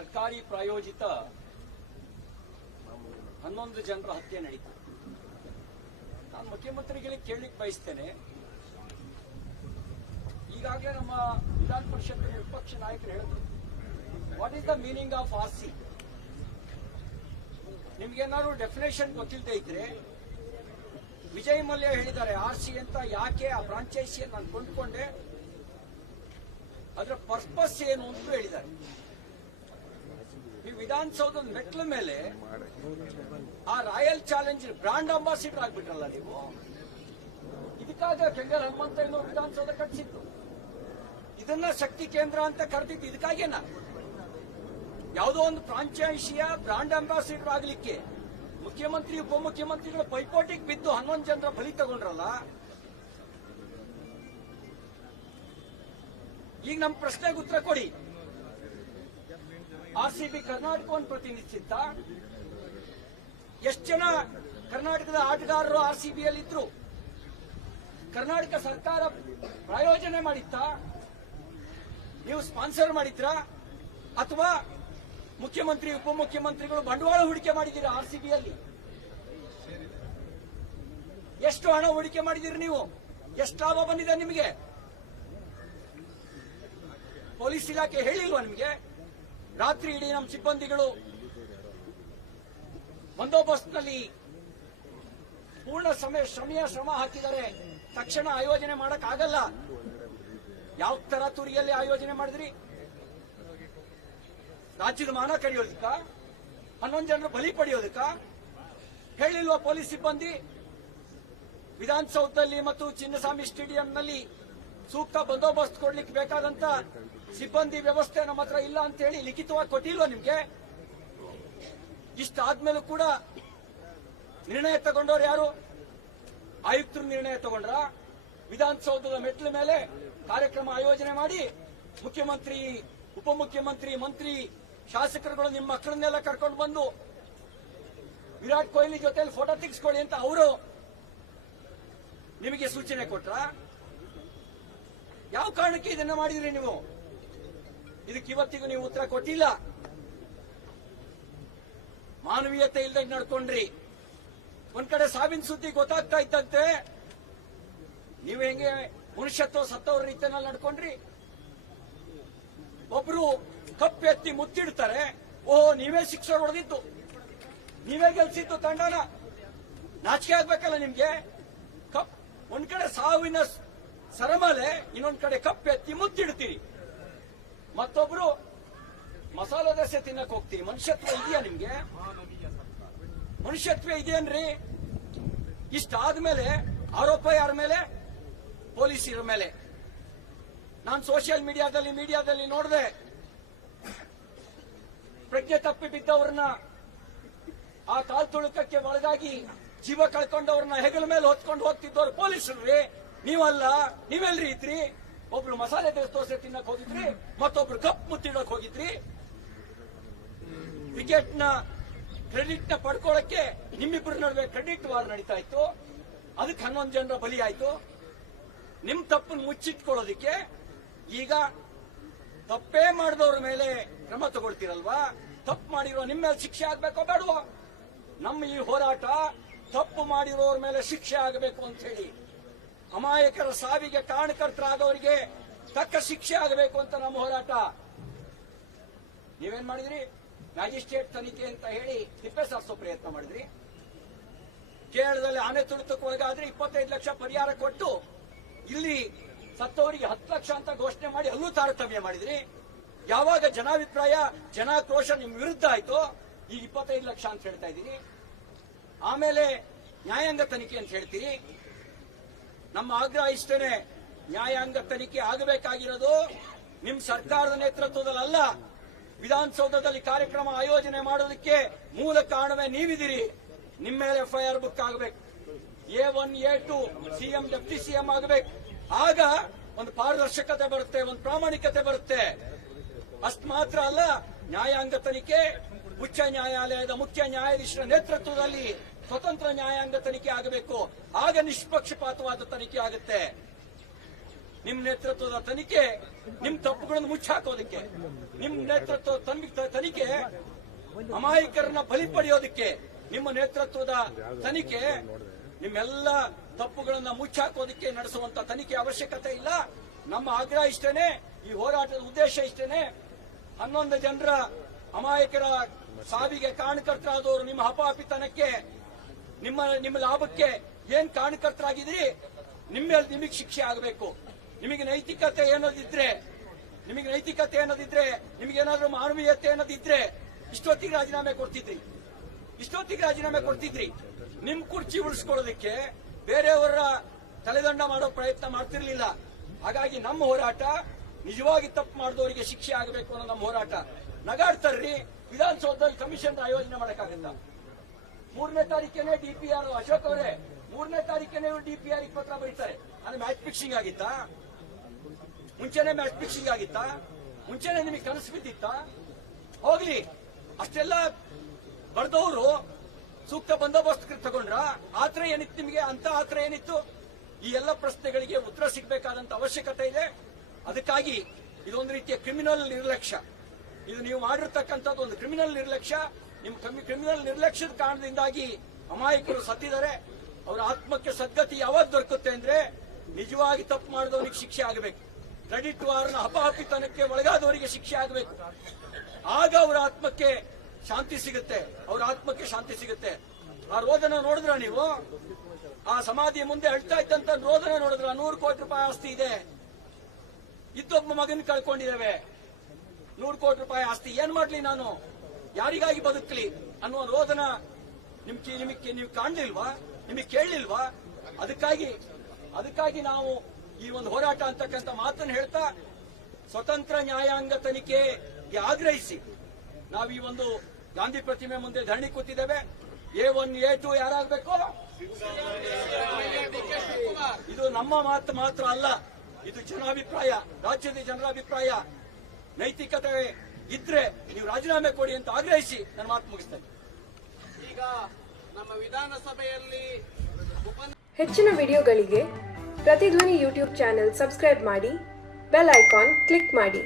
ಸರ್ಕಾರಿ ಪ್ರಾಯೋಜಿತ 11 ಜನರ ಹತ್ಯೆ ನಡೀತು. ನಾನು ಮುಖ್ಯಮಂತ್ರಿಗಳಿಗೆ ಕೇಳಲಿಕ್ಕೆ ಬಯಸ್ತೇನೆ, ಈಗಾಗಲೇ ನಮ್ಮ ವಿಧಾನ ಪರಿಷತ್ ವಿಪಕ್ಷ ನಾಯಕರು ಹೇಳಿದ್ರು, what is the meaning of RC? ನಿಮ್ಗೇನಾದ್ರು ಡೆಫಿನೇಷನ್ ಗೊತ್ತಿಲ್ಲದೆ ಇದ್ರೆ, ವಿಜಯ್ ಮಲ್ಯ ಹೇಳಿದ್ದಾರೆ RC ಅಂತ. ಯಾಕೆ ಆ ಫ್ರಾಂಚೈಸಿಯನ್ನು ನಾನು ಕೊಂಡುಕೊಂಡೆ, ಅದರ ಪರ್ಪಸ್ ಏನು ಅಂತ ಹೇಳಿದ್ದಾರೆ. ಈ ವಿಧಾನಸೌಧದ ಮೆಟ್ಲ ಮೇಲೆ ಆ ರಾಯಲ್ ಚಾಲೆಂಜರ್ ಬ್ರಾಂಡ್ ಅಂಬಾಸಿಡರ್ ಆಗ್ಬಿಟ್ರಲ್ಲ ನೀವು. ಇದಕ್ಕಾಗ ಕೆಂಗಲ್ ಹನುಮಂತಯ್ಯನವರು ವಿಧಾನಸೌಧ ಕಟ್ಟಿಸಿತ್ತು. ಇದನ್ನ ಶಕ್ತಿ ಕೇಂದ್ರ ಅಂತ ಕರೆದಿದ್ದು ಇದಕ್ಕಾಗೇನ? ಯಾವುದೋ ಒಂದು ಫ್ರಾಂಚೈಸಿಯ ಬ್ರಾಂಡ್ ಅಂಬಾಸಿಡರ್ ಆಗ್ಲಿಕ್ಕೆ ಮುಖ್ಯಮಂತ್ರಿ ಉಪಮುಖ್ಯಮಂತ್ರಿಗಳ ಪೈಪೋಟಿಗೆ ಬಿದ್ದು 11 ಜನರ ಬಲಿ ತಗೊಂಡ್ರಲ್ಲ. ಈಗ ನಮ್ಮ ಪ್ರಶ್ನೆಗೆ ಉತ್ತರ ಕೊಡಿ. RCB ಕರ್ನಾಟಕವನ್ನು ಪ್ರತಿನಿಧಿಸಿದ್ದ? ಎಷ್ಟು ಜನ ಕರ್ನಾಟಕದ ಆಟಗಾರರು RCBಯಲ್ಲಿದ್ರು? ಕರ್ನಾಟಕ ಸರ್ಕಾರ ಪ್ರಾಯೋಜನೆ ಮಾಡಿತ್ತ? ನೀವು ಸ್ಪಾನ್ಸರ್ ಮಾಡಿದ್ರಾ? ಅಥವಾ ಮುಖ್ಯಮಂತ್ರಿ ಉಪಮುಖ್ಯಮಂತ್ರಿಗಳು ಬಂಡವಾಳ ಹೂಡಿಕೆ ಮಾಡಿದ್ದೀರಾ RCBಯಲ್ಲಿ? ಎಷ್ಟು ಹಣ ಹೂಡಿಕೆ ಮಾಡಿದ್ದೀರಿ ನೀವು? ಎಷ್ಟು ಲಾಭ ಬಂದಿದೆ ನಿಮಗೆ? ಪೊಲೀಸ್ ಇಲಾಖೆ ಹೇಳಿಲ್ವಾ ನಿಮಗೆ? ರಾತ್ರಿ ಇಡೀ ನಮ್ಮ ಸಿಬ್ಬಂದಿಗಳು ಬಂದೋಬಸ್ತ್ನಲ್ಲಿ ಪೂರ್ಣ ಶ್ರಮ ಹಾಕಿದರೆ ತಕ್ಷಣ ಆಯೋಜನೆ ಮಾಡಕ್ಕಾಗಲ್ಲ. ಯಾವ ತರಾತುರಿಯಲ್ಲಿ ಆಯೋಜನೆ ಮಾಡಿದ್ರಿ? ರಾಜ್ಯದ ಮಾನ ಕರೆಯೋದಕ್ಕ? 11 ಜನರು ಬಲಿ ಪಡೆಯೋದಕ್ಕ? ಹೇಳಿಲ್ವಾ ಪೊಲೀಸ್ ಸಿಬ್ಬಂದಿ? ವಿಧಾನಸೌಧದಲ್ಲಿ ಮತ್ತು ಚಿನ್ನಸ್ವಾಮಿ ಸ್ಟೇಡಿಯಂನಲ್ಲಿ ಸೂಕ್ತ ಬಂದೋಬಸ್ತ್ ಕೊಡ್ಲಿಕ್ಕೆ ಬೇಕಾದಂತ ಸಿಬ್ಬಂದಿ ವ್ಯವಸ್ಥೆ ನಮ್ಮ ಹತ್ರ ಇಲ್ಲ ಅಂತ ಹೇಳಿ ಲಿಖಿತವಾಗಿ ಕೊಟ್ಟಿಲ್ವಾ ನಿಮ್ಗೆ? ಇಷ್ಟಾದ್ಮೇಲೂ ಕೂಡ ನಿರ್ಣಯ ತಗೊಂಡವ್ರು ಯಾರು? ಆಯುಕ್ತರು ನಿರ್ಣಯ ತಗೊಂಡ್ರ? ವಿಧಾನಸೌಧದ ಮೆಟ್ಲ ಮೇಲೆ ಕಾರ್ಯಕ್ರಮ ಆಯೋಜನೆ ಮಾಡಿ ಮುಖ್ಯಮಂತ್ರಿ ಉಪಮುಖ್ಯಮಂತ್ರಿ ಮಂತ್ರಿ ಶಾಸಕರುಗಳು ನಿಮ್ಮ ಮಕ್ಕಳನ್ನೆಲ್ಲ ಕರ್ಕೊಂಡು ಬಂದು ವಿರಾಟ್ ಕೊಹ್ಲಿ ಜೊತೆಲಿ ಫೋಟೋ ತೆಗೆಸ್ಕೊಳ್ಳಿ ಅಂತ ಅವರು ನಿಮಗೆ ಸೂಚನೆ ಕೊಟ್ರ? ಯಾವ ಕಾರಣಕ್ಕೆ ಇದನ್ನ ಮಾಡಿದ್ರಿ ನೀವು? ಇದಕ್ಕೆ ಇವತ್ತಿಗೂ ನೀವು ಉತ್ತರ ಕೊಟ್ಟಿಲ್ಲ. ಮಾನವೀಯತೆ ಇಲ್ಲದೆ ನಡ್ಕೊಂಡ್ರಿ. ಒಂದ್ ಕಡೆ ಸಾವಿನ ಸುದ್ದಿ ಗೊತ್ತಾಗ್ತಾ ಇದ್ದಂತೆ ನೀವು ಹೆಂಗೆ ಮನುಷ್ಯತ್ವ ಸತ್ತವರ ರೀತಿಯಲ್ಲಿ ನಡ್ಕೊಂಡ್ರಿ. ಒಬ್ರು ಕಪ್ ಎತ್ತಿ ಮುತ್ತಿಡ್ತಾರೆ, ಓಹೋ ನೀವೇ ಶಿಕ್ಷೆ ಹೊಡೆದಿದ್ದು, ನೀವೇ ಗೆಲ್ಸಿದ್ದು ತಂಡನ. ನಾಚಿಕೆ ಆಗ್ಬೇಕಲ್ಲ ನಿಮ್ಗೆ? ಕಪ್ ಒಂದ್ ಕಡೆ ಸಾವಿನ ಸರಮಾಲೆ, ಇನ್ನೊಂದ್ ಕಡೆ ಕಪ್ ಎತ್ತಿ ಮುತ್ತಿಡ್ತೀರಿ. ಮತ್ತೊಬ್ರು ಮಸಾಲೆ ದೋಸೆ ತಿನ್ನಕ್ ಹೋಗ್ತೀರಿ. ಮನುಷ್ಯತ್ವ ಇದೆಯಾ ನಿಮ್ಗೆ? ಮನುಷ್ಯತ್ವ ಇದೆಯೇನ್ರಿ? ಇಷ್ಟಾದ್ಮೇಲೆ ಆರೋಪ ಯಾರ ಮೇಲೆ? ಪೊಲೀಸರ ಮೇಲೆ. ನಾನು ಸೋಷಿಯಲ್ ಮೀಡಿಯಾದಲ್ಲಿ ನೋಡಿದೆ, ಪ್ರಜ್ಞೆ ತಪ್ಪಿ ಬಿದ್ದವ್ರನ್ನ, ಆ ಕಾಲ್ತುಳುಕಕ್ಕೆ ಒಳಗಾಗಿ ಜೀವ ಕಳ್ಕೊಂಡವ್ರನ್ನ ಹೆಗಲ ಮೇಲೆ ಹೊತ್ಕೊಂಡು ಹೋಗ್ತಿದ್ದವ್ರು ಪೊಲೀಸರು. ನೀವಲ್ಲ, ನೀವೆಲ್ರಿ ಇದ್ರಿ? ಒಬ್ರು ಮಸಾಲೆ ದೋಸೆ ತಿನ್ನಕ್ ಹೋಗಿದ್ರಿ, ಮತ್ತೊಬ್ರು ಕಪ್ ಮುತ್ತಿಡಕ್ ಹೋಗಿದ್ರಿ. ಕ್ರೆಡಿಟ್ ನ ಪಡ್ಕೊಳ್ಳಕ್ಕೆ ನಿಮ್ಮಿಬ್ಬರ ನಡುವೆ ಕ್ರೆಡಿಟ್ ವಾರ್ ನಡೀತಾ ಇತ್ತು. ಅದಕ್ಕೆ 11 ಜನರ ಬಲಿ ಆಯ್ತು. ನಿಮ್ ತಪ್ಪನ್ನು ಮುಚ್ಚಿಟ್ಕೊಳ್ಳೋದಿಕ್ಕೆ ಈಗ ತಪ್ಪೇ ಮಾಡಿದವ್ರ ಮೇಲೆ ಕ್ರಮ ತಗೊಳ್ತೀರಲ್ವಾ? ತಪ್ಪು ಮಾಡಿರೋ ನಿಮ್ಮ ಮೇಲೆ ಶಿಕ್ಷೆ ಆಗ್ಬೇಕೋ ಬೇಡವೋ? ನಮ್ಮ ಈ ಹೋರಾಟ ತಪ್ಪು ಮಾಡಿರೋರ ಮೇಲೆ ಶಿಕ್ಷೆ ಆಗಬೇಕು ಅಂತ ಹೇಳಿ, ಅಮಾಯಕರ ಸಾವಿಗೆ ಕಾರಣಕರ್ತರಾದವರಿಗೆ ತಕ್ಕ ಶಿಕ್ಷೆ ಆಗಬೇಕು ಅಂತ ನಮ್ಮ ಹೋರಾಟ. ನೀವೇನ್ ಮಾಡಿದ್ರಿ? ಮ್ಯಾಜಿಸ್ಟ್ರೇಟ್ ತನಿಖೆ ಅಂತ ಹೇಳಿ ತಿಪ್ಪೆ ಸಾರಿಸೋ ಪ್ರಯತ್ನ ಮಾಡಿದ್ರಿ. ಕೇರಳದಲ್ಲಿ ಆನೆ ತುಳಿತಕ್ಕೆ ಒಳಗಾದ್ರೆ 25 ಲಕ್ಷ ಪರಿಹಾರ ಕೊಟ್ಟು ಇಲ್ಲಿ ಸತ್ತವರಿಗೆ 10 ಲಕ್ಷ ಅಂತ ಘೋಷಣೆ ಮಾಡಿ ಅಲ್ಲೂ ತಾರತಮ್ಯ ಮಾಡಿದ್ರಿ. ಯಾವಾಗ ಜನಾಭಿಪ್ರಾಯ ಜನಾಕ್ರೋಶ ನಿಮ್ ವಿರುದ್ಧ ಆಯ್ತು, ಈಗ 25 ಲಕ್ಷ ಅಂತ ಹೇಳ್ತಾ ಇದ್ದೀರಿ. ಆಮೇಲೆ ನ್ಯಾಯಾಂಗ ತನಿಖೆ ಅಂತ ಹೇಳ್ತೀರಿ. ನಮ್ಮ ಆಗ್ರಹ ಇಷ್ಟೇನೆ, ನ್ಯಾಯಾಂಗ ತನಿಖೆ ಆಗಬೇಕಾಗಿರೋದು ನಿಮ್ ಸರ್ಕಾರದ ನೇತೃತ್ವದಲ್ಲ, ವಿಧಾನಸೌಧದಲ್ಲಿ ಕಾರ್ಯಕ್ರಮ ಆಯೋಜನೆ ಮಾಡೋದಕ್ಕೆ ಮೂಲ ಕಾರಣವೇ ನೀವಿದ್ದೀರಿ. ನಿಮ್ಮ ಮೇಲೆ FIR ಬುಕ್ ಆಗಬೇಕು. A1 A2 CM deputy CM ಆಗಬೇಕು. ಆಗ ಒಂದು ಪಾರದರ್ಶಕತೆ ಬರುತ್ತೆ, ಒಂದು ಪ್ರಾಮಾಣಿಕತೆ ಬರುತ್ತೆ. ಅಷ್ಟು ಮಾತ್ರ ಅಲ್ಲ, ನ್ಯಾಯಾಂಗ ತನಿಖೆ ಉಚ್ಚ ನ್ಯಾಯಾಲಯದ ಮುಖ್ಯ ನ್ಯಾಯಾಧೀಶರ ನೇತೃತ್ವದಲ್ಲಿ ಸ್ವತಂತ್ರ ನ್ಯಾಯಾಂಗ ತನಿಖೆ ಆಗಬೇಕು. ಆಗ ನಿಷ್ಪಕ್ಷಪಾತವಾದ ತನಿಖೆ ಆಗುತ್ತೆ. ನಿಮ್ ನೇತೃತ್ವದ ತನಿಖೆ ನಿಮ್ ತಪ್ಪುಗಳನ್ನು ಮುಚ್ಚಾಕೋದಕ್ಕೆ, ನಿಮ್ ನೇತೃತ್ವದ ತನಿಖೆ ಅಮಾಯಕರನ್ನ ಬಲಿ ಪಡೆಯೋದಕ್ಕೆ, ನಿಮ್ಮ ನೇತೃತ್ವದ ತನಿಖೆ ನಿಮ್ಮೆಲ್ಲ ತಪ್ಪುಗಳನ್ನ ಮುಚ್ಚಾಕೋದಕ್ಕೆ ನಡೆಸುವಂತ ತನಿಖೆ ಅವಶ್ಯಕತೆ ಇಲ್ಲ. ನಮ್ಮ ಆಗ್ರಹ ಇಷ್ಟೇನೆ, ಈ ಹೋರಾಟದ ಉದ್ದೇಶ ಇಷ್ಟೇನೆ. 11 ಜನರ ಅಮಾಯಕರ ಸಾವಿಗೆ ಕಾರಣಕರ್ತರಾದವರು ನಿಮ್ಮ ಹಪಾಪಿತನಕ್ಕೆ, ನಿಮ್ಮ ಲಾಭಕ್ಕೆ ಏನ್ ಕಾರಣಕರ್ತರಾಗಿದ್ದೀರಿ, ನಿಮಗೆ ಶಿಕ್ಷೆ ಆಗಬೇಕು. ನಿಮಗೆ ನೈತಿಕತೆ ಅನ್ನೋದಿದ್ರೆ, ನಿಮಗೇನಾದ್ರೂ ಮಾನವೀಯತೆ ಅನ್ನೋದಿದ್ರೆ ಇಷ್ಟೊತ್ತಿಗೆ ರಾಜೀನಾಮೆ ಕೊಡ್ತಿದ್ರಿ. ನಿಮ್ ಕುರ್ಚಿ ಉಳಿಸ್ಕೊಳ್ಳೋದಕ್ಕೆ ಬೇರೆಯವರ ತಲೆದಂಡ ಮಾಡೋ ಪ್ರಯತ್ನ ಮಾಡ್ತಿರ್ಲಿಲ್ಲ. ಹಾಗಾಗಿ ನಮ್ಮ ಹೋರಾಟ ನಿಜವಾಗಿ ತಪ್ಪು ಮಾಡಿದವರಿಗೆ ಶಿಕ್ಷೆ ಆಗಬೇಕು ಅನ್ನೋ ನಮ್ಮ ಹೋರಾಟ. ನಗಾಡ್ತಾರ್ರಿ, ವಿಧಾನಸೌಧದಲ್ಲಿ ಕಮಿಷನ್ ಆಯೋಜನೆ ಮಾಡಕ್ಕಾಗತ್ತ? 3ನೇ ತಾರೀಕೇನೆ DPR ಅಶೋಕ್ ಅವರೇ 3ನೇ ತಾರೀಕೇನೆ DPR ಪತ್ರ ಬರೀತಾರೆ. ಅದು ಮ್ಯಾಚ್ ಫಿಕ್ಸಿಂಗ್ ಆಗಿತ್ತಾ? ಮುಂಚೆನೆ ಮ್ಯಾಚ್ ಫಿಕ್ಸಿಂಗ್ ಆಗಿತ್ತಾ? ಮುಂಚೆನೆ ನಿಮಗೆ ಕನಸು ಬಿದ್ದಿತ್ತಾ? ಹೋಗ್ಲಿ, ಅಷ್ಟೆಲ್ಲ ಬರ್ದವರು ಸೂಕ್ತ ಬಂದೋಬಸ್ತ್ ತಗೊಂಡ್ರ? ಆತರ ಏನಿತ್ತು ನಿಮಗೆ? ಅಂತ ಆತರ ಏನಿತ್ತು? ಈ ಎಲ್ಲ ಪ್ರಶ್ನೆಗಳಿಗೆ ಉತ್ತರ ಸಿಗಬೇಕಾದಂತ ಅವಶ್ಯಕತೆ ಇದೆ. ಅದಕ್ಕಾಗಿ ಇದೊಂದು ರೀತಿಯ ಕ್ರಿಮಿನಲ್ ನಿರ್ಲಕ್ಷ್ಯ. ಇದು ನೀವು ಮಾಡಿರ್ತಕ್ಕಂಥದ್ದು ಒಂದು ಕ್ರಿಮಿನಲ್ ನಿರ್ಲಕ್ಷ್ಯ. ನಿಮ್ಮ ಕ್ರಿಮಿನಲ್ ನಿರ್ಲಕ್ಷ್ಯದ ಕಾರಣದಿಂದಾಗಿ ಅಮಾಯಕರು ಸತ್ತಿದ್ದಾರೆ. ಅವರ ಆತ್ಮಕ್ಕೆ ಸದ್ಗತಿ ಯಾವಾಗ ದೊರಕುತ್ತೆ ಅಂದ್ರೆ ನಿಜವಾಗಿ ತಪ್ಪು ಮಾಡಿದವರಿಗೆ ಶಿಕ್ಷೆ ಆಗಬೇಕು. ಕ್ರೆಡಿಟ್ ವಾರ್ನ ಹಪಾಪಿತನಕ್ಕೆ ಒಳಗಾದವರಿಗೆ ಶಿಕ್ಷೆ ಆಗಬೇಕು. ಆಗ ಅವರ ಆತ್ಮಕ್ಕೆ ಶಾಂತಿ ಸಿಗುತ್ತೆ. ಆ ರೋದನ ನೋಡಿದ್ರ ನೀವು? ಆ ಸಮಾಧಿಯ ಮುಂದೆ ಅಳ್ತಾ ಇದ್ದಂತ ರೋದನ ನೋಡಿದ್ರ? 100 ಕೋಟಿ ರೂಪಾಯಿ ಆಸ್ತಿ ಇದೆ, ಇದ್ದೊಬ್ಬ ಮಗನ ಕಳ್ಕೊಂಡಿದ್ದೇವೆ, 100 ಕೋಟಿ ರೂಪಾಯಿ ಆಸ್ತಿ ಏನ್ ಮಾಡ್ಲಿ ನಾನು, ಯಾರಿಗಾಗಿ ಬದುಕಲಿ ಅನ್ನುವ ರೋದನ ನೀವು ಕಾಣ್ಲಿಲ್ವಾ? ನಿಮಗೆ ಕೇಳಲಿಲ್ವಾ? ಅದಕ್ಕಾಗಿ ನಾವು ಈ ಒಂದು ಹೋರಾಟ ಅಂತಕ್ಕಂಥ ಮಾತನ್ನು ಹೇಳ್ತಾ ಸ್ವತಂತ್ರ ನ್ಯಾಯಾಂಗ ತನಿಖೆಗೆ ಆಗ್ರಹಿಸಿ ನಾವು ಈ ಒಂದು ಗಾಂಧಿ ಪ್ರತಿಮೆ ಮುಂದೆ ಧರಣಿ ಕೂತಿದ್ದೇವೆ. A1 A2 ಯಾರಾಗಬೇಕು? ಇದು ನಮ್ಮ ಮಾತು ಮಾತ್ರ ಅಲ್ಲ, ಇದು ಜನಾಭಿಪ್ರಾಯ, ರಾಜ್ಯದ ಜನರ ಅಭಿಪ್ರಾಯ. ನೈತಿಕತೆ ಇದ್ರೆ ನೀವು ರಾಜೀನಾಮೆ ಕೊಡಿ ಅಂತ ಆಗ್ರಹಿಸಿ ನನ್ನ ಮಾತು ಮುಗಿಸ್ತೇನೆ. ಈಗ ನಮ್ಮ ವಿಧಾನಸಭೆಯಲ್ಲಿ ಹೆಚ್ಚಿನ ವಿಡಿಯೋಗಳಿಗೆ ಪ್ರತಿಧ್ವನಿ ಯೂಟ್ಯೂಬ್ ಚಾನೆಲ್ ಸಬ್ಸ್ಕ್ರೈಬ್ ಮಾಡಿ, ಬೆಲ್ ಐಕಾನ್ ಕ್ಲಿಕ್ ಮಾಡಿ.